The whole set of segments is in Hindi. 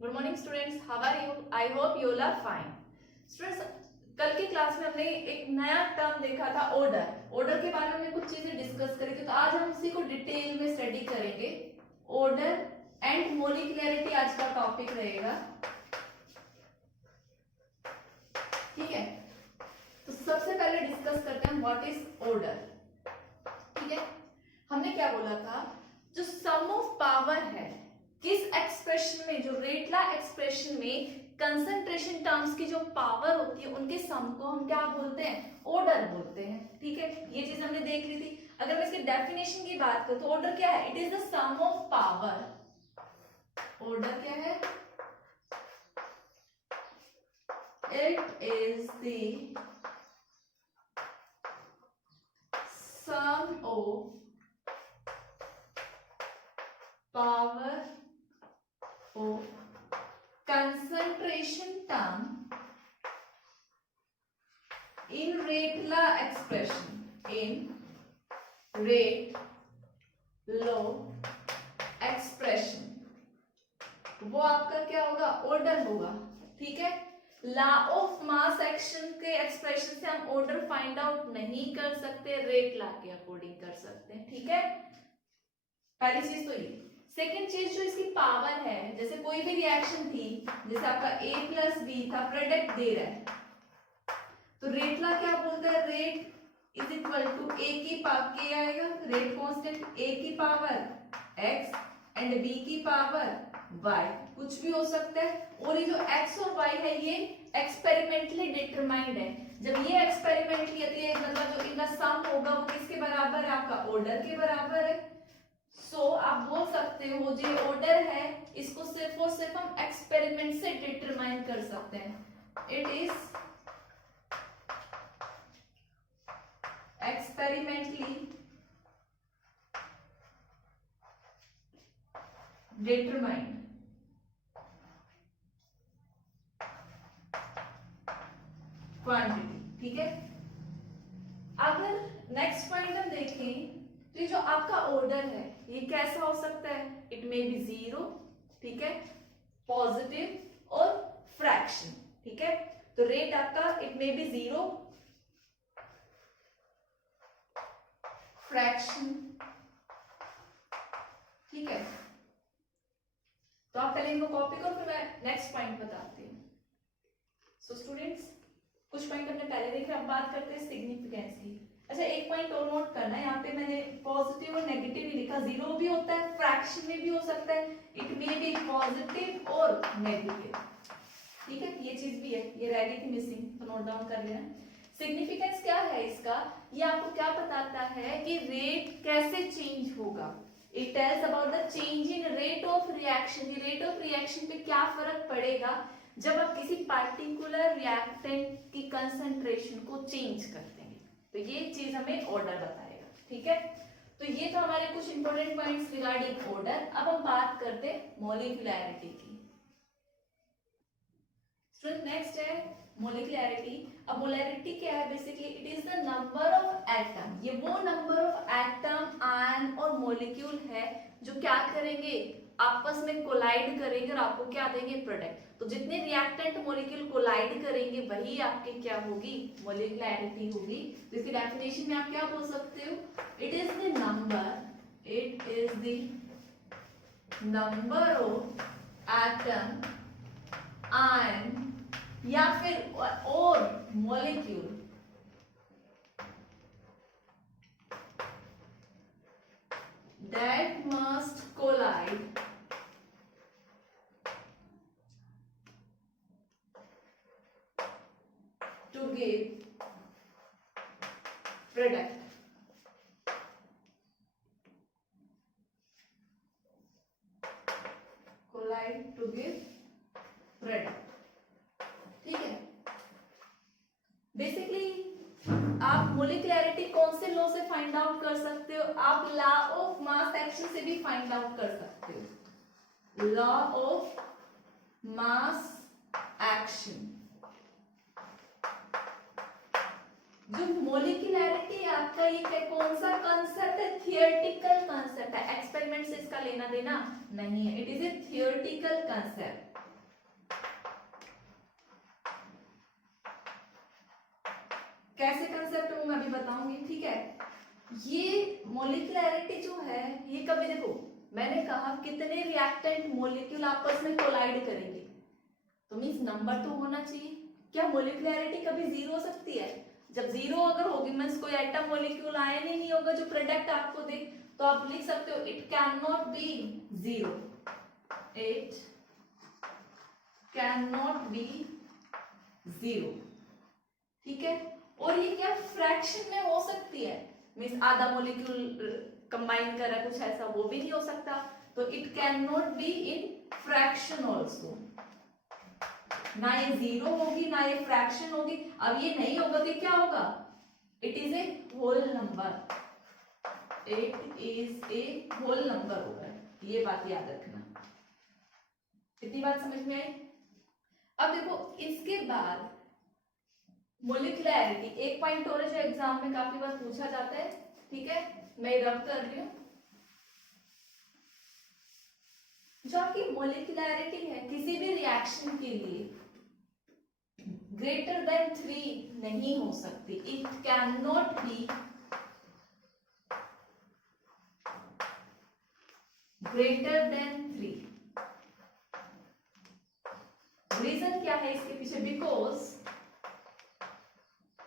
Good morning students, how are you? I hope you all are fine. Students, कल की क्लास में हमने एक नया टर्म देखा था, ऑर्डर के बारे में हमने कुछ चीजें डिस्कस करी थी, तो आज हम उसी को डिटेल में स्टडी करेंगे। ऑर्डर एंड मोलिकुलरिटी आज का टॉपिक रहेगा, ठीक है। तो सबसे पहले डिस्कस करते हैं व्हाट इज ऑर्डर, ठीक है। हमने क्या बोला था, जो सम ऑफ पावर है किस एक्सप्रेशन में, जो रेटला एक्सप्रेशन में कंसंट्रेशन टर्म्स की जो पावर होती है उनके सम को हम क्या बोलते हैं, ऑर्डर बोलते हैं, ठीक है। ये चीज हमने देख ली थी। अगर मैं इसकी डेफिनेशन की बात करूं तो ऑर्डर क्या है, it is the sum of power. Order क्या है, it is the sum of power of concentration term in rate law expression, in rate law expression, वो आपका क्या होगा, ऑर्डर होगा, ठीक है। लॉ ऑफ मास एक्शन के एक्सप्रेशन से हम ऑर्डर फाइंड आउट नहीं कर सकते, रेट लॉ के अकॉर्डिंग कर सकते हैं, ठीक है। पहली चीज तो ये। सेकेंड चीज, जो इसकी पावर है, जैसे कोई भी रिएक्शन थी, जैसे आपका A प्लस बी था, प्रोडक्ट दे रहा है, तो रेट ला क्या बोलता है, rate is equal to A की पावर, K आएगा, रेट कांस्टेंट, A की पावर X एंड B की पावर Y, कुछ भी हो सकता है। और ये जो X और Y है ये एक्सपेरिमेंटली डिटरमाइंड है। जब ये एक्सपेरिमेंटली है मतलब जो इनका सम होगा वो किसके बराबर है, आपका ऑर्डर के बराबर है। आप बोल सकते हो जो ऑर्डर है इसको सिर्फ और सिर्फ हम एक्सपेरिमेंट से डिटरमाइन कर सकते हैं। It is experimentally determined. Quantity, ठीक है। अगर नेक्स्ट पॉइंट हम देखें तो ये जो आपका ऑर्डर है ये कैसा हो सकता है, इट मे बी जीरो, ठीक है, पॉजिटिव और फ्रैक्शन, ठीक है। तो रेट आपका it may be zero, fraction, ठीक है। तो आप पहले इनको कॉपी करो, फिर मैं नेक्स्ट पॉइंट बताती हूँ। सो स्टूडेंट्स, कुछ पॉइंट हमने पहले देखे, अब बात करते हैं सिग्निफिकेंस की। अच्छा, एक पॉइंट और नोट करना है, यहाँ पे मैंने पॉजिटिव और नेगेटिव ही लिखा, जीरो भी होता है, फ्रैक्शन में भी हो सकता है, इट मे बी पॉजिटिव और नेगेटिव, ठीक है। ये चीज भी है, ये रह गई थी मिसिंग, तो नोट डाउन कर लेना। सिग्निफिकेंस क्या है इसका, ये आपको क्या बताता है कि रेट कैसे चेंज होगा। It tells about the change in rate of reaction, rate of reaction पे क्या फर्क पड़ेगा जब आप किसी पार्टिकुलर रिएक्टेंट की कंसंट्रेशन को चेंज करते हैं। तो ये चीज हमें ऑर्डर बताएगा, ठीक है। तो ये तो हमारे कुछ इंपॉर्टेंट पॉइंट्स रिगार्डिंग ऑर्डर। अब हम बात करते हैं मॉलिक्यूलरिटी की। स्टूडेंट, नेक्स्ट है मोलिकुलरिटी। अब मोलिकुलरिटी क्या है, basically it is the number of atom, ये वो नंबर ऑफ एटम, आयन और मॉलिक्यूल है जो क्या करेंगे, आपस में कोलाइड करेंगे और आपको क्या देंगे, प्रोडक्ट। तो जितने रिएक्टेंट मॉलिक्यूल कोलाइड करेंगे वही आपकी क्या होगी, मोलिकुलरिटी होगी। तो इसकी डेफिनेशन में आप क्या बोल सकते हो, it is the number, it is the number of atom, ion या फिर और molecule that must collide to give product. Collide to give product, ठीक है। बेसिकली आप मोलिकुलरिटी कौन से लॉ से फाइंड आउट कर सकते हो, आप लॉ ऑफ मास एक्शन से भी फाइंड आउट कर सकते हो। लॉ ऑफ मास एक्शन, जो मोलिकुलरिटी आपका ये कौन सा कंसेप्ट है, थियोरेटिकल कंसेप्ट है, एक्सपेरिमेंट से इसका लेना देना नहीं है, it is A theoretical concept, कैसे कंसेप्ट वो मैं अभी बताऊंगी, ठीक है। ये मोलिकुलैरिटी जो है ये कभी देखो, मैंने कहा कितने रिएक्टेंट मोलिक्यूल आपस में कोलाइड करेंगे, तो मींस नंबर तो होना चाहिए। क्या मोलिकुलैरिटी कभी जीरो हो सकती है? जब जीरो अगर होगी मींस कोई एटम मोलिक्यूल आयन ही नहीं होगा जो प्रोडक्ट आपको दे, तो आप लिख सकते हो it can not B zero, it can not B zero, ठीक है। और ये क्या फ्रैक्शन में हो सकती है, मींस आधा मोलिक्यूल कंबाइन कर रहा है कुछ ऐसा, वो भी नहीं हो सकता। तो it can not be in fraction also, ना ये जीरो होगी ना ये फ्रैक्शन होगी। अब ये नहीं होगा तो क्या होगा, it is a whole number, it is a whole number होगा, ये बात याद रखना। इतनी बात समझ में आई। अब देखो इसके बाद मोलिकुलैरिटी, एक पॉइंट और है जो एग्जाम में काफी बार पूछा जाता है, ठीक है, मैं रब कर रही हूं। जो आपकी मोलिकुलैरिटी है किसी भी रिएक्शन के लिए ग्रेटर देन 3 नहीं हो सकती, it can not be greater than 3। Reason क्या है इसके पीछे, बिकॉज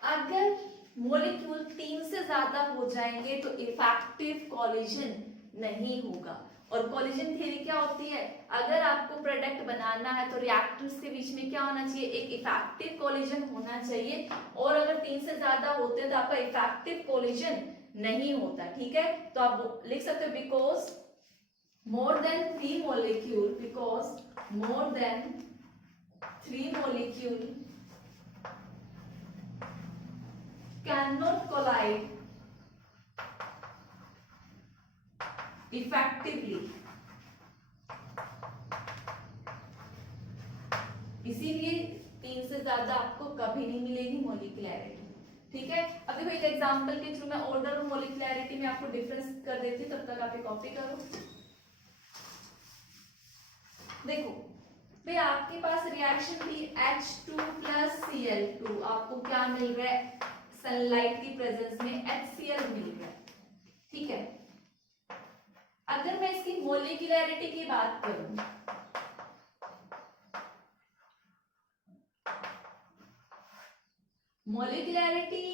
अगर मोलिक्यूल 3 से ज्यादा हो जाएंगे तो इफेक्टिव कोलिजन नहीं होगा। और कोलिजन थ्योरी क्या होती है, अगर आपको प्रोडक्ट बनाना है तो रिएक्टर्स के बीच में क्या होना चाहिए, एक इफेक्टिव कोलिजन होना चाहिए। और अगर 3 से ज्यादा होते हैं तो आपका इफेक्टिव कोलिजन नहीं होता, ठीक है। तो आप लिख सकते हो because more than 3 molecule, because more than 3 molecule cannot collide effectively, इसीलिए 3 से ज्यादा आपको कभी नहीं मिलेगी मोलिकुलैरिटी, ठीक है। अब देखो एक एग्जांपल के थ्रू मैं ऑर्डर और मोलिकुलैरिटी में आपको डिफरेंस कर देती हूँ, तब तक आप कॉपी करो। देखो भाई आपके पास रिएक्शन थी H2 प्लस Cl2, आपको क्या मिल रहा है, सनलाइट की प्रेजेंस में HCl मिल रहा है, ठीक है। अगर मैं इसकी मोलिकुलैरिटी की बात करूं, मोलिकुलैरिटी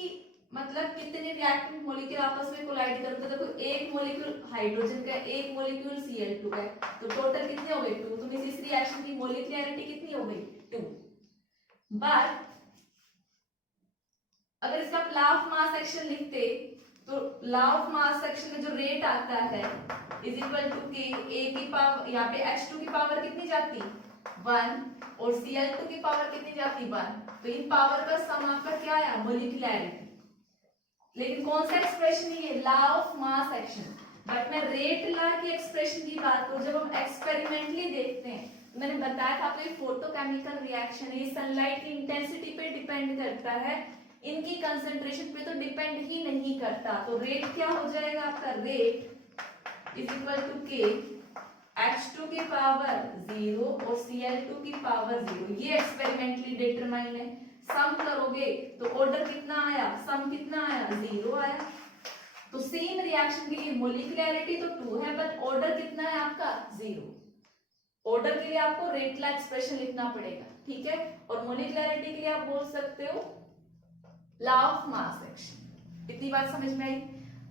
मतलब कितने रिएक्टेंट मॉलिक्यूल आपस में कोलाइड करें, तो देखो एक मॉलिक्यूल हाइड्रोजन का, एक मॉलिक्यूल Cl2 का, तो टोटल कितने हो गए 2। तो इस रिएक्शन की मोलिकुलैरिटी कितनी हो गई 2। बट अगर इसका लॉ ऑफ मास एक्शन लिखते तो लॉ ऑफ मास एक्शन में जो रेट आता है इज इक्वल टू के, ए की पावर, यहाँ पे H2 की पावर कितनी जाती 1 और Cl2 की पावर कितनी जाती 1, तो इन पावर का सम आपका क्या आया मोलिकुलैरिटी। लेकिन कौन सा एक्सप्रेशन है, law of mass action. But मैं रेट लॉ की एक्सप्रेशन की बात करूं, जब हम एक्सपेरिमेंटली देखते हैं, मैंने बताया था आपको ये फोटोकेमिकल रिएक्शन है, ये सनलाइट की इंटेंसिटी पे डिपेंड करता है, इनकी कंसंट्रेशन पे तो डिपेंड ही नहीं करता। तो रेट क्या हो जाएगा आपका, रेट इज इक्वल टू के H2 की पावर 0 और Cl2 की पावर 0, ये एक्सपेरिमेंटली डिटरमाइन है। सम करोगे तो ऑर्डर कितना आया, सम कितना आया 0 आया। तो सेम रिएक्शन के लिए मोलिकुलैरिटी तो 2 है बट ऑर्डर कितना है आपका 0। ऑर्डर के लिए आपको रेट ला एक्सप्रेशन लिखना पड़ेगा, ठीक है। और मोलिकुलैरिटी के लिए आप बोल सकते हो लॉ ऑफ मास एक्शन। इतनी बात समझ में आई।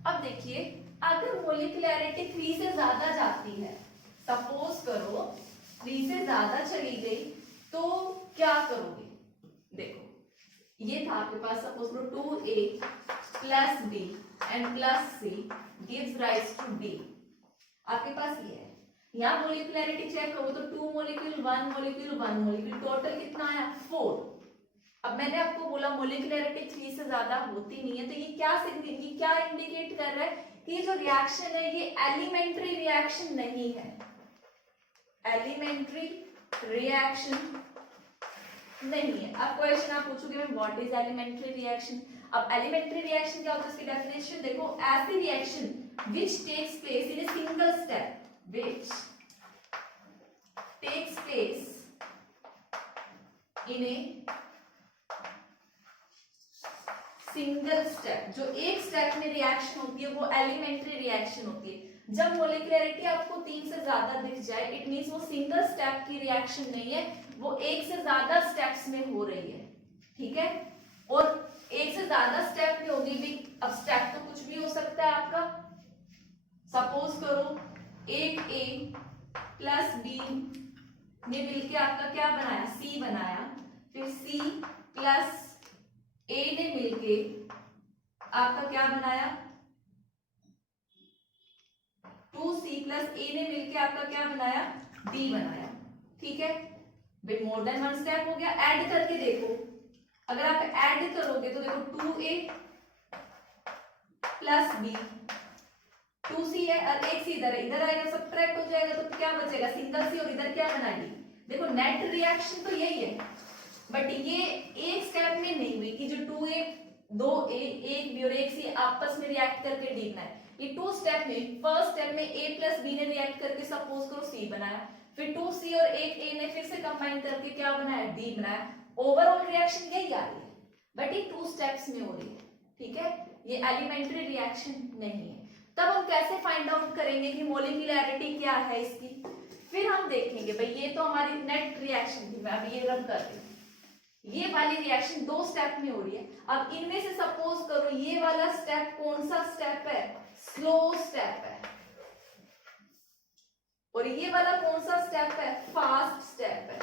अब देखिए अगर मोलिकुलैरिटी 3 से ज्यादा जाती है, सपोज करो 3 से ज्यादा चली गई, तो क्या करोगे, देखो ये था आपके पास, सपोज करो 2A plus B and plus C gives rise to D, आपके पास ये है। यहाँ मोलिकुलैरिटी चेक करो तो 2 मोलिक्यूल 1 मोलिक्यूल 1 मोलिक्यूल, टोटल कितना आया 4। अब मैंने आपको बोला मोलिकुलैरिटी 3 से ज्यादा होती नहीं है, तो ये क्या इंडिकेट कर रहा है कि जो रिएक्शन है ये एलिमेंट्री रिएक्शन नहीं है, एलिमेंट्री रिएक्शन नहीं है। अब क्वेश्चन आप पूछोगे मैं व्हाट इज एलिमेंट्री रिएक्शन। अब एलिमेंट्री रिएक्शन क्या होता है, इसकी डेफिनेशन देखो, ऐसी reaction which takes place in a single step, which takes place in a single step, जो एक स्टेप में रिएक्शन होती है वो एलिमेंट्री रिएक्शन होती है। जब मोलिकुलरिटी आपको 3 से ज्यादा दिख जाए इट मींस वो सिंगल स्टेप की रिएक्शन नहीं है, वो एक से ज्यादा स्टेप्स में हो रही है, ठीक है। और एक से ज्यादा स्टेप में होगी भी, अब स्टेप तो कुछ भी हो सकता है आपका। सपोज करो एक ए प्लस बी ने मिलके आपका क्या बनाया, सी बनाया, फिर सी प्लस ए ने मिलके आपका क्या बनाया, 2c प्लस ए ने मिलके आपका क्या बनाया, डी बनाया, ठीक है। भाई मोर देन वन स्टेप हो गया। ऐड करके देखो, अगर आप ऐड करोगे तो देखो 2a प्लस बी, 2c है और एक सी इधर आएगा, सब्ट्रैक्ट हो जाएगा तो क्या बचेगा, सिंगल सी, और इधर क्या बनाएगी। देखो नेट रिएक्शन तो यही है, बट ये एक स्टेप में नहीं हुई कि जो 2a 2a एक बी और एक सी आपस में रिएक्ट करके डी बनाए। ये 2 स्टेप में, फर्स्ट स्टेप में a प्लस बी ने रिएक्ट करके सपोज करो c बनाया, फिर 2c और एक a ने फिर से कंबाइन करके क्या बनाया, d बनाया। ओवरऑल रिएक्शन यही आ रही है, बट ये 2 स्टेप्स में हो रही है, ठीक है। ये एलिमेंट्री रिएक्शन नहीं है। तब हम कैसे फाइंड आउट करेंगे कि मोलिकुलरिटी क्या है इसकी, फिर हम देखेंगे भाई ये तो हमारी नेट रिएक्शन थी, मैं अभी ये रब कर रही हूँ, ये वाली रिएक्शन 2 स्टेप में हो रही है। अब इनमें से सपोज करो ये वाला स्टेप कौन सा स्टेप है, स्लो स्टेप है, और ये वाला कौन सा स्टेप है, फास्ट स्टेप है।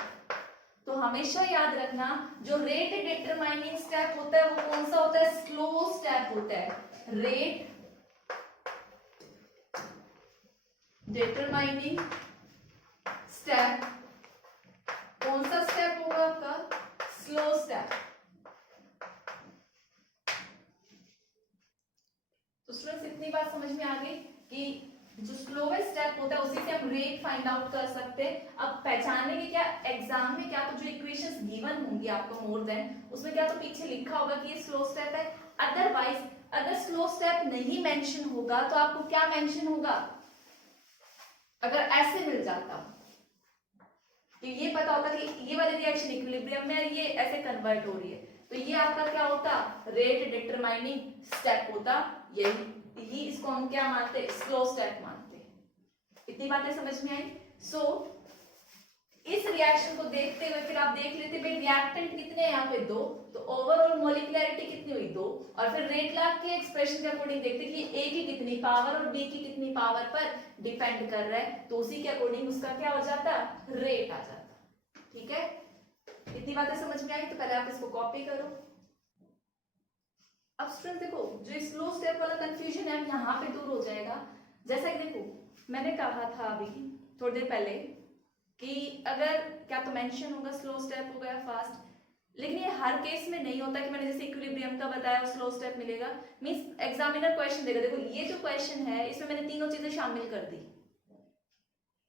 तो हमेशा याद रखना जो रेट डिटरमाइनिंग स्टेप होता है वो कौन सा होता है, स्लो स्टेप होता है। रेट डिटरमाइनिंग स्टेप कौन सा स्टेप होगा आपका, स्लो स्टेप। तो स्टूडेंट्स इतनी बात समझ में आ गई कि जो स्लोवेस्ट स्टेप होता है उसी से हम रेट फाइंड आउट कर सकते हैं। अब पहचानने के क्या, एग्जाम में क्या तो जो इक्वेशंस गिवन होंगी आपको मोर देन, उसमें क्या तो पीछे लिखा होगा कि ये स्लो स्टेप है। अदरवाइज अगर स्लो स्टेप नहीं मेंशन होगा तो आपको क्या मेंशन होगा, अगर ऐसे मिल जाता तो ये पता होता कि ये वाली रिएक्शन इक्विलिब्रियम में ये ऐसे कन्वर्ट हो रही है, तो ये आपका क्या होता, रेट डिटरमाइनिंग स्टेप होता। यही इसको हम क्या मानते, स्लो स्टेप मानते। इतनी बातें समझ में आई। सो इस रिएक्शन को देखते हुए फिर आप देख लेते भाई रिएक्टेंट कितने हैं यहाँ पे 2, तो ओवरऑल मोलिकुलरिटी कितनी हुई 2, और फिर रेट लॉ के एक्सप्रेशन के अकॉर्डिंग देखते कि ए की कितनी पावर और बी की कितनी पावर पर डिपेंड कर रहा है, तो उसी के अकॉर्डिंग उसका क्या हो जाता, रेट आ जाता। ठीक है, इतनी बातें समझ में आई। तो पहले आप इसको कॉपी करो। अब स्टूडेंट देखो जो स्लो स्टेप वाला कंफ्यूजन है यहाँ पे दूर हो जाएगा। जैसा कि देखो मैंने कहा था अभी थोड़ी देर पहले कि अगर क्या तो मेंशन होगा स्लो स्टेप होगा या फास्ट, लेकिन ये हर केस में नहीं होता कि मैंने जैसे इक्विलिब्रियम का बताया स्लो स्टेप मिलेगा। मींस एग्जामिनर क्वेश्चन देगा, देखो ये जो क्वेश्चन है इसमें मैंने तीनों चीजें शामिल कर दी।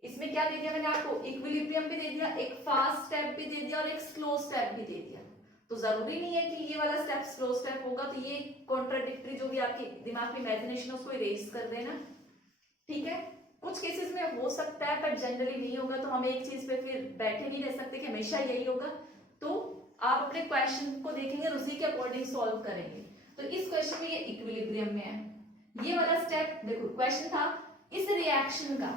इसमें क्या दे दिया मैंने आपको, इक्विलिब्रियम भी दे दिया, एक फास्ट स्टेप भी दे दिया और एक स्लो स्टेप भी दे दिया। तो जरूरी नहीं है कि ये वाला स्टेप स्लो स्टेप होगा, तो ये कॉन्ट्राडिक्टरी जो भी आपके दिमाग में इमेजिनेशन है उसको इरेज कर देना। ठीक है, कुछ केसेस में हो सकता है पर जनरली नहीं होगा, तो हम एक चीज पे फिर बैठे नहीं रह सकते कि हमेशा यही होगा। तो आप अपने क्वेश्चन को देखेंगे और उसी के अकॉर्डिंग सॉल्व करेंगे। तो इस क्वेश्चन में ये इक्विलिब्रियम में है, ये वाला स्टेप देखो क्वेश्चन था इस रिएक्शन का,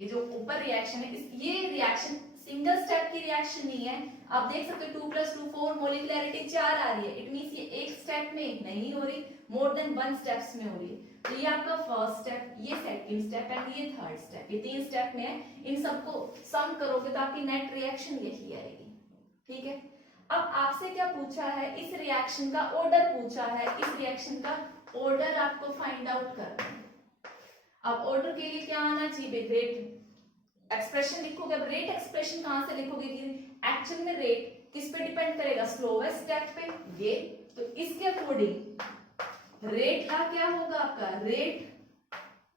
ये जो ऊपर रिएक्शन है ये रिएक्शन सिंगल स्टेप की रिएक्शन नहीं है। आप देख सकते हो 2 + 2 4 मोलिकुलरिटी 4 आ रही है। इट मींस ये एक स्टेप में नहीं हो रही, मोर देन 1 स्टेप्स में हो रही है। तो ये आपका फर्स्ट स्टेप, ये सेकंड स्टेप एंड ये थर्ड स्टेप, ये 3 स्टेप में है। इन सबको सम करोगे तो आपकी नेट रिएक्शन यही आएगी। ठीक है, अब आपसे क्या पूछा है, इस रिएक्शन का ऑर्डर पूछा है, इस रिएक्शन का ऑर्डर आपको फाइंड आउट करना है। अब ऑर्डर के लिए क्या आना चाहिए, रेट एक्सप्रेशन लिखोगे। अब रेट एक्सप्रेशन कहां से लिखोगे कि एक्चुअल में रेट किस पे डिपेंड करेगा, स्लोवेस्ट स्टेप पे ये, तो इसके अकॉर्डिंग रेट का क्या होगा आपका, रेट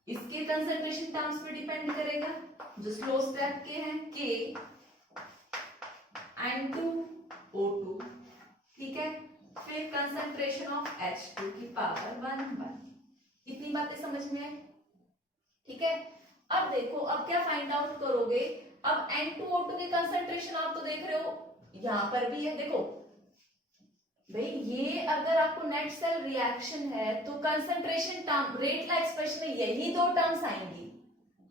इसके कंसंट्रेशन टर्म्स पे डिपेंड करेगा जो स्लो स्टेप के हैं, K N2O2। ठीक है, फिर कंसंट्रेशन ऑफ H2 की पावर 1/1। इतनी बातें समझ में आई। ठीक है, अब देखो अब क्या फाइंड आउट करोगे। अब N2O2 की कंसंट्रेशन आप तो देख रहे हो यहां पर भी है, देखो भाई ये अगर आपको नेट सेल रिएक्शन है तो कंसंट्रेशन टर्म रेट ला एक्सप्रेशन में यही दो टर्म्स आएंगी।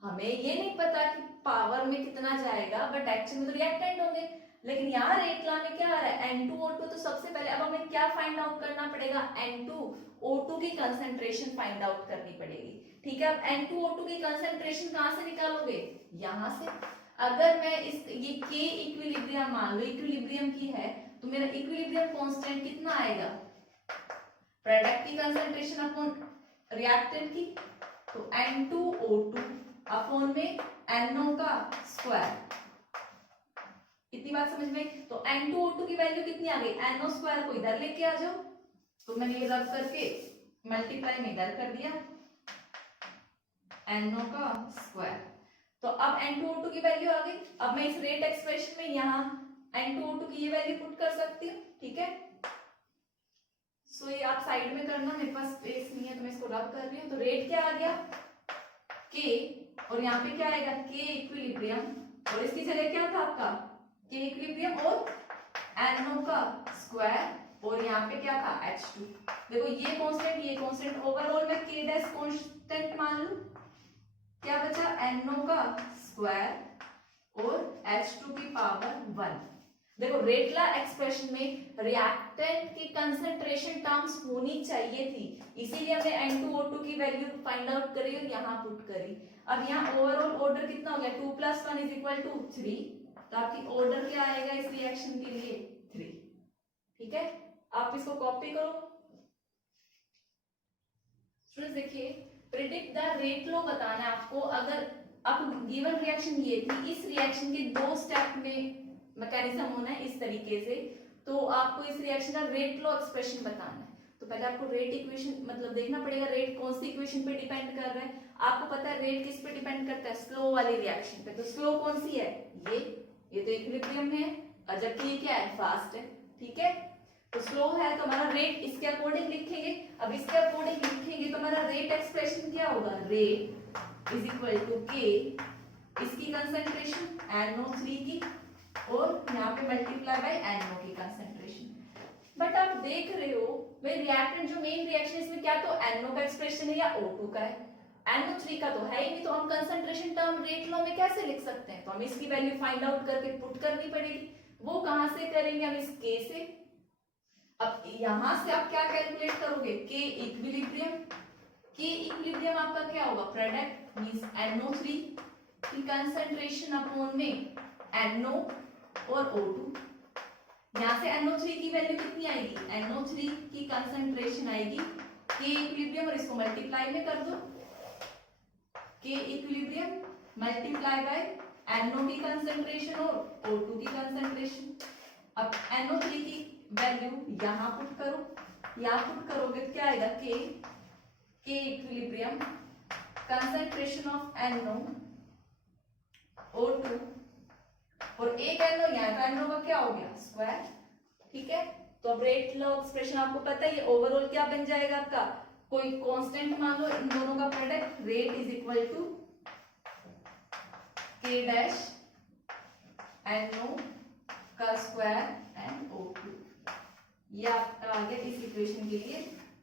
हमें ये नहीं पता कि पावर में कितना जाएगा, बट एक्चुअली में तो रिएक्टेंट होंगे। लेकिन यहाँ रेट ला में क्या आ रहा है, N2O2। तो सबसे पहले अब हमें क्या फाइंड आउट करना पड़ेगा, N2O2 की कंसंट्रेशन फाइंड आउट करनी पड़ेगी। ठीक है, अब N2O2 की कंसंट्रेशन कहाँ से निकालोगे, यहाँ से। अगर मैं इस ये K इक्विलिब्रियम मान लो इक्विलिब्रियम की है, तो मेरा इक्विलिब्रियम कांस्टेंट कितना आएगा, प्रोडक्ट की कंसंट्रेशन अपॉन रिएक्टेंट की, तो N2O2 अपॉन में NO का स्क्वायर। इतनी बात समझ में। तो N2O2 की वैल्यू कितनी आ गई, NO स्क्वायर को इधर लेके आ जाओ, तो मैंने ये रब करके मल्टीप्लाई में इधर कर दिया NO का स्क्वायर। तो अब N2O2 की वैल्यू आ गई। अब मैं इस रेट एक्सप्रेशन में यहाँ N2O2 की ये वैल्यू पुट कर सकती हूँ। ठीक है, सो ये आप साइड में करना, मेरे पास स्पेस नहीं है तो मैं इसको रब कर रही हूँ। तो रेट क्या आ गया, K, और यहाँ पे क्या आएगा, K इक्विलिब्रियम, और इसकी जगह क्या था आपका, K इक्विलिब्रियम और NO का स्क्वायर, और यहाँ पे क्या था, H2। देखो ये कांस्टेंट ये कांस्टेंट, ओवरऑल में K डैश कांस्टेंट मान लूं, क्या बचा, NO का स्क्वायर और H2 की पावर 1। देखो रेट ला एक्सप्रेशन में रिएक्टेंट की कंसंट्रेशन टर्म्स होनी चाहिए थी, इसीलिए हमने N2O2 की वैल्यू फाइंड आउट करी और यहाँ पुट करी। अब यहाँ ओवरऑल ऑर्डर कितना हो गया, 2 + 1 = 3, तो आपकी ऑर्डर क्या आएगा इस रिएक्शन के लिए, 3। ठीक है, आप इसको कॉपी करो। स्टूडेंट्स देखिए, प्रिडिक्ट द रेट लो बताना है आपको। अगर आप गिवन रिएक्शन ये थी, इस रिएक्शन के 2 स्टेप में मैकेनिज्म होना है इस तरीके से, तो आपको इस रिएक्शन का रेट लो एक्सप्रेशन बताना है। तो पहले आपको रेट इक्वेशन मतलब देखना पड़ेगा, रेट कौन सी इक्वेशन पे डिपेंड कर रहा है। आपको पता है रेट किस पे डिपेंड करता है, स्लो वाली रिएक्शन पे। तो स्लो कौन सी है, ये तो इक्विलिब्रियम में है, और जबकि ये क्या है, फास्ट है। ठीक है, तो स्लो है तो हमारा रेट इसके अकॉर्डिंग लिखेंगे। अब इसके अकॉर्डिंग लिखेंगे तो हमारा रेट एक्सप्रेशन क्या होगा, रेट = K, इसकी कंसंट्रेशन NO3 की, और यहाँ पे मल्टीप्लाई बाय NO की कंसंट्रेशन। बट आप देख रहे हो भाई रिएक्टेंट जो मेन रिएक्शन इसमें क्या तो NO का एक्सप्रेशन है या O2 का है, NO3 का तो है ही नहीं, तो हम कंसंट्रेशन टर्म रेट लो में कैसे लिख सकते हैं। तो हम इसकी वैल्यू फाइंड आउट करके पुट करनी पड़ेगी। वो कहां से करेंगे, हम इस K से। अब यहां से आप क्या कैलकुलेट करोगे, K इक्विलिब्रियम। K इक्विलिब्रियम आपका क्या होगा, प्रोडक्ट मींस NO3 की कंसंट्रेशन अपॉन में NO और O2। यहां से NO3 की वैल्यू कितनी आएगी, NO3 की कंसंट्रेशन आएगी K इक्विलिब्रियम, और इसको मल्टीप्लाई में कर दो, K equilibrium multiply by NO की कंसंट्रेशन और O2 की कंसंट्रेशन। अब NO3 की वैल्यू यहां पुट करो, यहां पुट करोगे तो क्या आएगा, K equilibrium concentration of NO O2, और एक NO यहाँ का NO का क्या हो गया, स्क्वायर। ठीक है, तो अब रेट लॉ एक्सप्रेशन आपको पता है, ये ओवरऑल क्या बन जाएगा आपका, कोई कांस्टेंट मान लो, इन दोनों का product, rate = K dash NO का स्क्वायर एंड O2। ये आपका आ गया इस इक्वेशन के लिए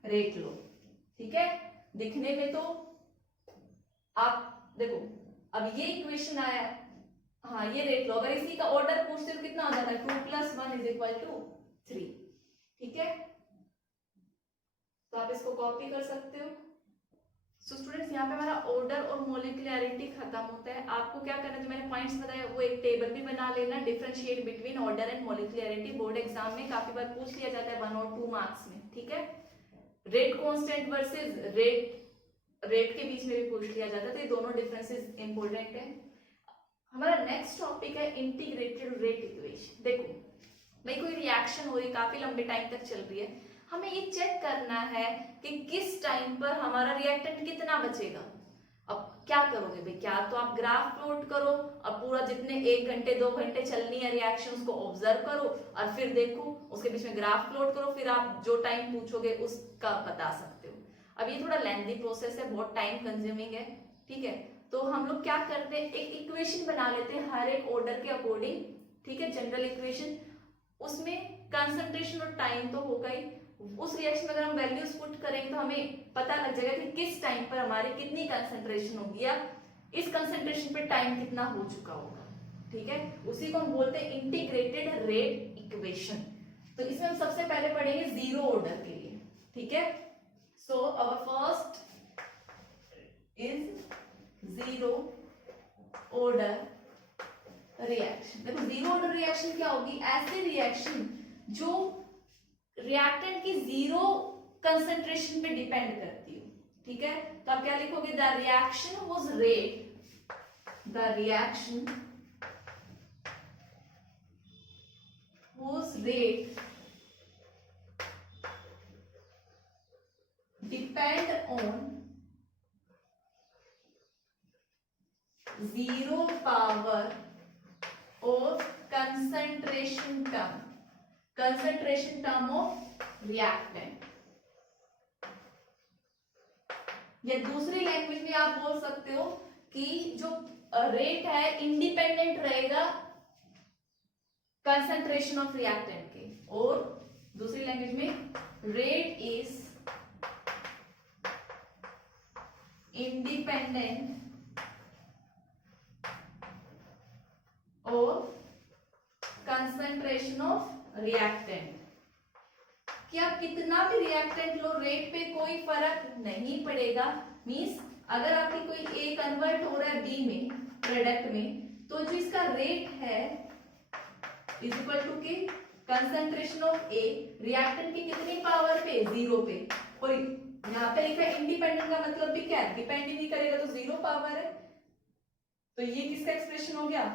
रेट लो। ठीक है, दिखने में तो आप देखो, अब ये इक्वेशन आया, हाँ ये रेट लो, अगर इसी का ऑर्डर पूछते तो कितना हो जाता है, 2 + 1 = 3। ठीक है, तो आप इसको कॉपी कर सकते हो। सो स्टूडेंट्स यहाँ पे हमारा ऑर्डर और मोलिकुलरिटी खत्म होता है। आपको क्या करना है, जो मैंने पॉइंट्स बताया वो एक टेबल भी बना लेना, differentiate between order and molecularity. Board exam में काफी बार पूछ लिया जाता है 1 और 2 मार्क्स में। ठीक है, रेट कांस्टेंट वर्सेस रेट के बीच में भी पूछ लिया जाता है, तो ये दोनों डिफरेंसेस इंपॉर्टेंट है। हमारा नेक्स्ट टॉपिक है इंटीग्रेटेड रेट इक्वेशन। देखो भाई कोई रिएक्शन हो रही, काफी लंबे टाइम तक चल रही है, हमें ये चेक करना है कि किस टाइम पर हमारा रिएक्टेंट कितना बचेगा। अब क्या करोगे भाई, क्या तो आप ग्राफ प्लॉट करो, अब पूरा जितने 1 घंटे 2 घंटे चलनी है रिएक्शन उसको ऑब्जर्व करो और फिर देखो, उसके बीच में ग्राफ प्लॉट करो, फिर आप जो टाइम पूछोगे उसका बता सकते हो। अब ये थोड़ा लेंथी प्रोसेस है, बहुत टाइम कंज्यूमिंग है। ठीक है, तो हम लोग क्या करते हैं, एक इक्वेशन बना लेते हैं हर एक ऑर्डर के अकॉर्डिंग। ठीक है, जनरल इक्वेशन, उसमें कंसंट्रेशन और टाइम तो होगा ही, उस रिएक्शन में अगर हम वैल्यूज पुट करेंगे तो हमें पता लग जाएगा कि किस टाइम पर हमारी कितनी कंसंट्रेशन होगी या इस कंसंट्रेशन पे टाइम कितना हो चुका होगा। ठीक है, उसी को हम बोलते हैं इंटीग्रेटेड रेट इक्वेशन। तो इसमें हम सबसे पहले पढ़ेंगे जीरो ऑर्डर के लिए। ठीक है, so our first is zero order reaction. देखो जीरो ऑर्डर रिएक्शन क्या होगी, ऐसी रिएक्शन जो रिएक्टेंट की जीरो कंसंट्रेशन पे डिपेंड करती हो। ठीक है, तो आप क्या लिखोगे, the reaction was rate, the reaction whose rate depend on zero power of concentration term of reactant। या दूसरी लैंग्वेज में आप बोल सकते हो कि जो रेट है इंडिपेंडेंट रहेगा कंसंट्रेशन ऑफ रिएक्टेंट के, और दूसरी लैंग्वेज में rate is independent of concentration of reactant. कि आप कितना भी रिएक्टेंट लो, रेट पे कोई फर्क नहीं पड़ेगा। मींस अगर आपकी कोई ए कन्वर्ट हो रहा है बी में, प्रोडक्ट में, तो जो इसका रेट है इज इक्वल टू के कंसंट्रेशन ऑफ ए रिएक्टेंट की कितनी पावर पे, जीरो पे। और यहाँ पे लिखा है इंडिपेंडेंट का मतलब भी क्या है, डिपेंड ही नहीं करेगा तो जीरो पावर है। तो ये किसका एक्सप्रेशन हो गया,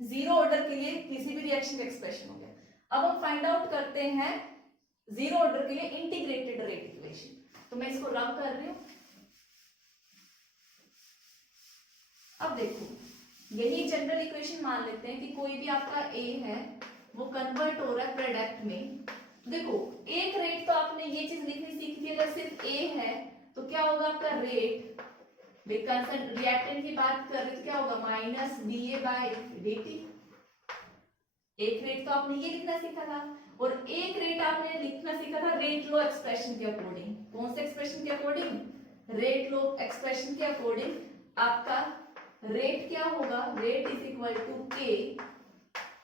जीरो ऑर्डर के लिए किसी भी रिएक्शन का एक्सप्रेशन हो गया। अब हम फाइंड आउट करते हैं जीरो ऑर्डर के लिए इंटीग्रेटेड रेट इक्वेशन। तो मैं इसको रब कर रही हूं। अब देखो, यही जनरल इक्वेशन मान लेते हैं कि कोई भी आपका ए है वो कन्वर्ट हो रहा है प्रोडक्ट में। देखो एक रेट तो आपने ये चीज लिखनी सीखी थी, अगर सिर्फ ए है तो क्या होगा आपका रेट, रिएक्टेंट की बात कर रहे तो क्या होगा, minus D A by D T. एक रेट तो आपने ये लिखना सीखा था, और एक रेट आपने लिखना सीखा था रेट लो एक्सप्रेशन के अकॉर्डिंग। कौन से एक्सप्रेशन के अकॉर्डिंग, रेट लो एक्सप्रेशन के अकॉर्डिंग आपका रेट क्या होगा, रेट इज इक्वल टू के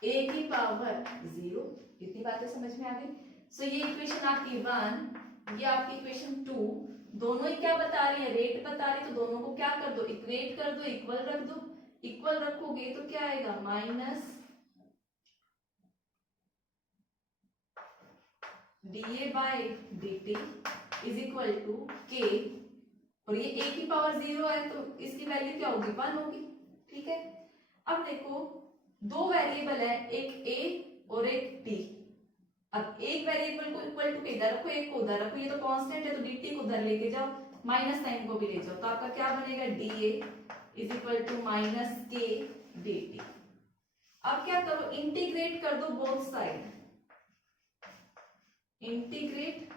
ए की पावर जीरो। इतनी बातें समझ में आ गई। सो ये इक्वेशन आपकी 1, ये आपकी इक्वेशन 2, दोनों ही क्या बता रही है, रेट बता रही है। तो दोनों को क्या कर दो, इक्वेट कर दो, इक्वल रख दो। इक्वल रखोगे तो क्या आएगा, minus dA by dt is equal to K, और ये a की पावर जीरो है तो इसकी वैल्यू क्या होगी, 1 होगी। ठीक है, अब देखो दो वेरिएबल है, एक a और एक t। अब एक वेरिएबल को इक्वल टू इधर रखो, एक को उधर रखो, ये तो कांस्टेंट है तो dt को उधर लेके जाओ, माइनस साइन को भी ले जाओ, तो आपका क्या बनेगा, dA is equal to minus K dt। अब क्या करो, इंटीग्रेट कर दो both side, integrate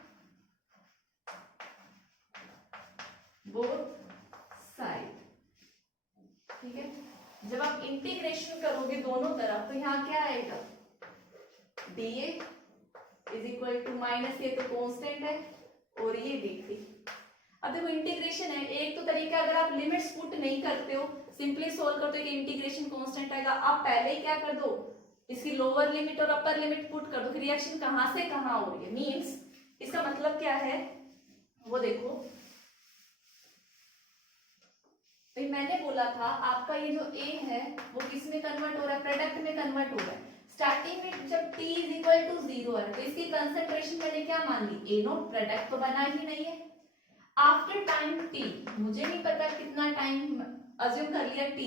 both side. ठीक है, जब आप इंटीग्रेशन करोगे दोनों तरफ तो यहाँ क्या आएगा, dA is equal to minus, ये तो कांस्टेंट है, और ये dt। अब देखो इंटीग्रेशन है, एक तो तरीका अगर आप लिमिट्स पुट नहीं करते हो, सिंपली सोल्व करते हो कि इंटीग्रेशन कांस्टेंट आएगा, आप पहले ही क्या कर दो, इसकी लोअर लिमिट और अपर लिमिट पुट कर दो कि रिएक्शन कहां से कहां हो रही है। मींस इसका मतलब क्या है वो देखो, तो मैंने बोला था आपका ये जो A है वो किस में कन्वर्ट हो रहा है, प्रोडक्ट में कन्वर्ट हो रहा है। स्टार्टिंग में जब T इज इक्वल टू 0 है तो इसकी कंसंट्रेशन मैंने क्या मान ली, A नोट, प्रोडक्ट तो बना ही नहीं है। आफ्टर टाइम T, मुझे नहीं पता कितना टाइम, अज्यूम कर लिया T,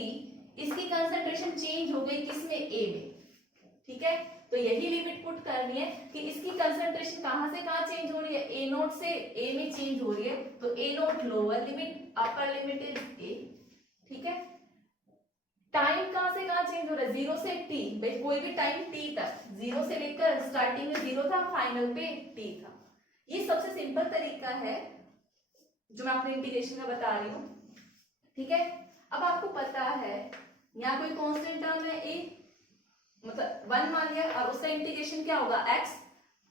इसकी कंसंट्रेशन चेंज हो गई किसमें, A में। ठीक है, तो यही लिमिट पुट करनी है कि इसकी कंसंट्रेशन कहां से कहां चेंज हो रही है, A नोट से A में चेंज हो रही है, तो A note lower limit, upper limit is A। ठीक है, टाइम कहां से कहां चेंज हो रहा है, 0 से T, भाई कोई भी टाइम T तक, 0 से लेकर स्टार्टिंग में 0 था, फाइनल पे T था। ये सबसे सिंपल तरीका है जो मैं आपको इंटीग्रेशन का बता रही हूँ। ठीक है, अब आपको पता है यहाँ कोई कांस्टेंट टर्म है A, मतलब 1 मान लिया और उसका इंटीग्रेशन क्या होगा x।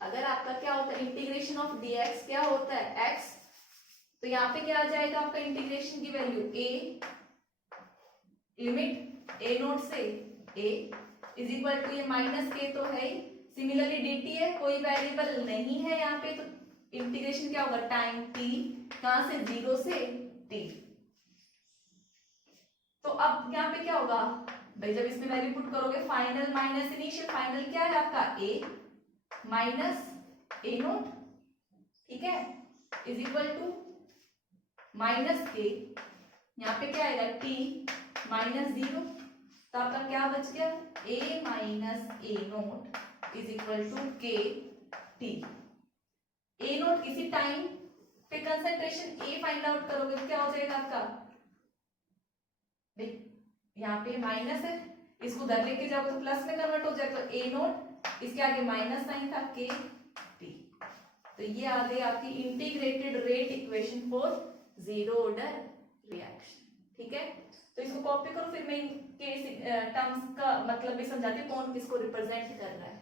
अगर आपका क्या होता है इंटीग्रेशन ऑफ dx क्या होता है x, तो यहाँ पे क्या आ जाएगा आपका इंटीग्रेशन की value a, limit a naught से a इज इक्वल टू ये माइनस k तो है ही, सिमिलरली dt है, कोई वेरिएबल नहीं है यहाँ पे, तो इंटीग्रेशन क्या होगा टाइम t, कहां से 0 से t। तो अब यहाँ पे क्या होगा भाई, जब इसमें वैल्यू पुट करोगे फाइनल माइनस इनिशियल, फाइनल क्या है आपका a माइनस a नोट, ठीक है, इज इक्वल टू माइनस के, यहाँ पे क्या आएगा t माइनस 0, तो आपका क्या बच गया a minus a naught is equal to K T. a naught किसी टाइम पे कंसंट्रेशन a फाइंड आउट करोगे तो क्या हो जाएगा आपका, यहाँ पे माइनस है, इसको उधर लेके जाओगे तो प्लस में कन्वर्ट हो जाएगा, तो a नोट इसके आगे माइनस साइन था के टी। तो ये आ गई आपकी integrated rate equation for zero order reaction, ठीक है। तो इसको कॉपी करो, फिर मैं इनके टर्म्स का मतलब भी समझाती हूँ कौन किसको रिप्रेजेंट कर रहा है।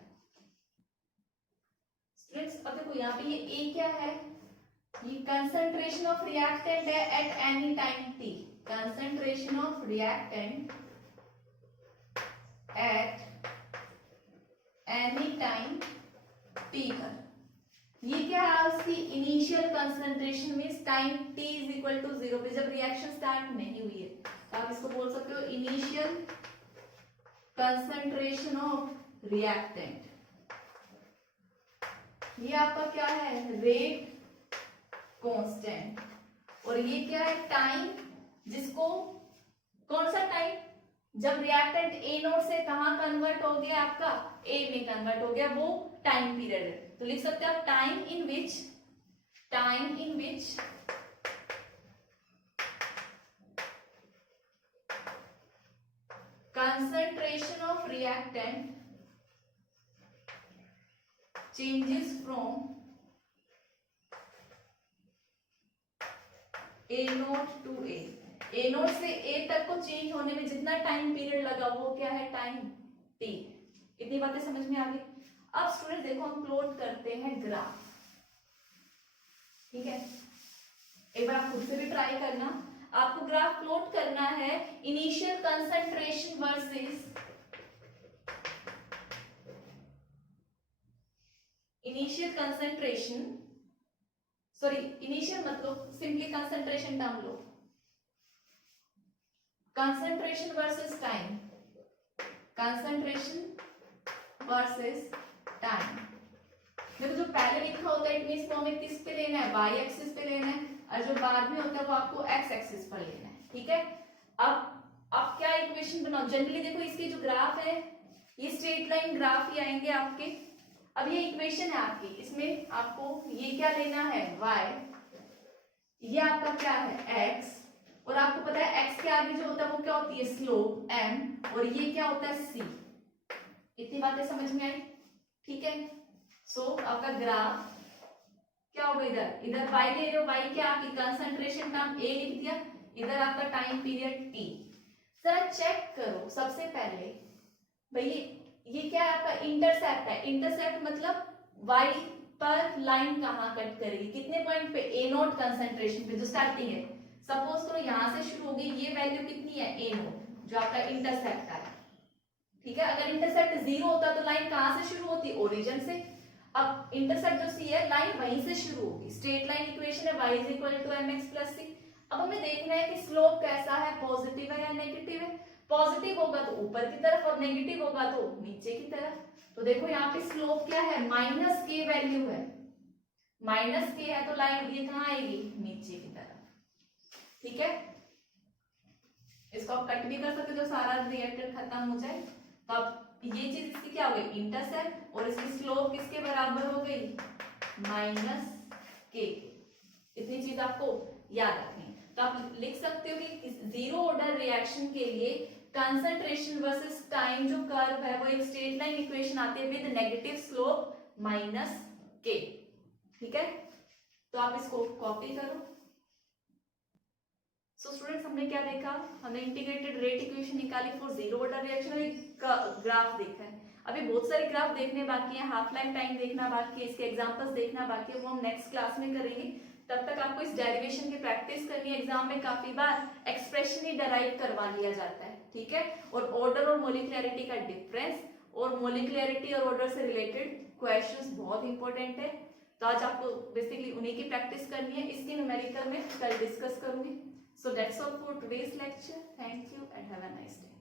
स्टूडेंट्स अब देखो यहाँ पे ये ए क्या है, ये कंसंट्रेशन ऑफ रिएक्टेंट है at any time T, concentration of reactant at any time T पर, ये क्या है उसकी initial concentration means time t is equal to 0 पे जब रिएक्शन स्टार्ट नहीं हुई है, तो आप इसको बोल सकते हो इनिशियल कंसंट्रेशन ऑफ रिएक्टेंट। ये आपका क्या है रेट कांस्टेंट, और ये क्या है टाइम, जिसको कौन सा टाइम, जब रिएक्टेंट ए नोट से कहां कन्वर्ट हो गया आपका ए में कन्वर्ट हो गया, वो टाइम पीरियड है। तो लिख सकते हैं आप time in which concentration of reactant changes from A naught to A naught से A तक को चेंज होने में जितना टाइम पीरियड लगा वो क्या है टाइम t। इतनी बातें समझ में आ गई। अब स्टूडेंट देखो हम प्लॉट करते हैं ग्राफ, ठीक है, एक बार आप खुद से भी ट्राई करना। आपको ग्राफ प्लॉट करना है initial concentration versus initial concentration, sorry initial मतलब सिंपली कंसंट्रेशन टर्म लो, concentration versus time, concentration versus time. देखो जो पहले लिखा होता है इट मींस वो हमें किस पे लेना है y एक्सिस पे लेना है, और जो बाद में होता है वो आपको x एक्सिस पर लेना है, ठीक है। अब क्या इक्वेशन बनाओ, जनरली देखो इसके जो ग्राफ है ये स्ट्रेट लाइन ग्राफ ही आएंगे आपके। अब ये इक्वेशन है आपकी, इसमें आपको ये क्या लेना है y, ये आपका क्या है x, और आपको पता है x के आगे जो होता है वो क्या होती है स्लोप m, और ये क्या होता है c। इतनी बातें समझ में आई, ठीक है। सो आपका ग्राफ क्या होगा, इधर y ले रहे हो, y क्या आपकी कंसंट्रेशन टर्म a लिख दिया, इधर आपका टाइम पीरियड t। जरा चेक करो सबसे पहले भाई ये क्या है आपका इंटरसेप्ट है, इंटरसेप्ट मतलब y पर लाइन कहाँ कट करेगी, कितने पॉइंट पे a नोट कंसंट्रेशन पे जो स्टार्टिंग है। सपोज करो यहाँ से शुरू होगी, ये वैल्यू कितनी है a नोट जो आपका इंटरसेप्ट है, ठीक है। अगर इंटरसेप्ट 0 होता तो लाइन कहाँ से शुरू होती ओरिजिन से, अब इंटरसेप्ट जो c है लाइन वहीं से शुरू होगी, स्ट्रेट लाइन इक्वेशन है y is equal to mx plus c। अब हमें देखना है कि स्लोप कैसा है, पॉजिटिव है या नेगेटिव है, पॉजिटिव होगा तो ऊपर की तरफ और नेगेटिव होगा तो नीचे की तरफ। तो देखो यहाँ पे स्लोप क्या है माइनस के वैल्यू है, माइनस के है तो लाइन ये कहाँ आएगी नीचे की तरफ, ठीक है। इसको आप कट भी कर सकते हो, जो सारा रिएक्टेंट खत्म हो जाए। तो अब ये चीज इसकी क्या हो गई इंटरसेप्ट, और इसकी स्लोप किसके बराबर हो गई माइनस के। इतनी चीज आपको याद रखनी है। तो आप लिख सकते हो कि जीरो ऑर्डर रिएक्शन के लिए कंसंट्रेशन वर्सेस टाइम जो कर्व है वो एक स्ट्रेट लाइन इक्वेशन आती है विद नेगेटिव स्लोप माइनस के, ठीक है। तो आप इसको कॉपी करो। सो स्टूडेंट्स हमने क्या देखा, हमने इंटीग्रेटेड रेट इक्वेशन निकाली फॉर जीरो ऑर्डर रिएक्शन और एक ग्राफ देखा है। अभी बहुत सारे ग्राफ देखने बाकी है, हाफ लाइफ टाइम देखना बाकी है, इसके एग्जांपल्स देखना बाकी है, वो हम नेक्स्ट क्लास में करेंगे। तब तक आपको इस डेरिवेशन की प्रैक्टिस करनी है। एग्जाम में काफी बार एक्सप्रेशन ही डराइव करवा लिया जाता है, ठीक है। और ऑर्डर और मोलिकुलरिटी का डिफरेंस और मोलिकुलरिटी और ऑर्डर से रिलेटेड क्वेश्चंस बहुत इंपॉर्टेंट है। तो आज आपको बेसिकली उन्हीं की प्रैक्टिस करनी है। इसकी न्यूमेरिकल में कल डिस्कस करूंगी। So that's all for today's lecture. Thank you and have a nice day.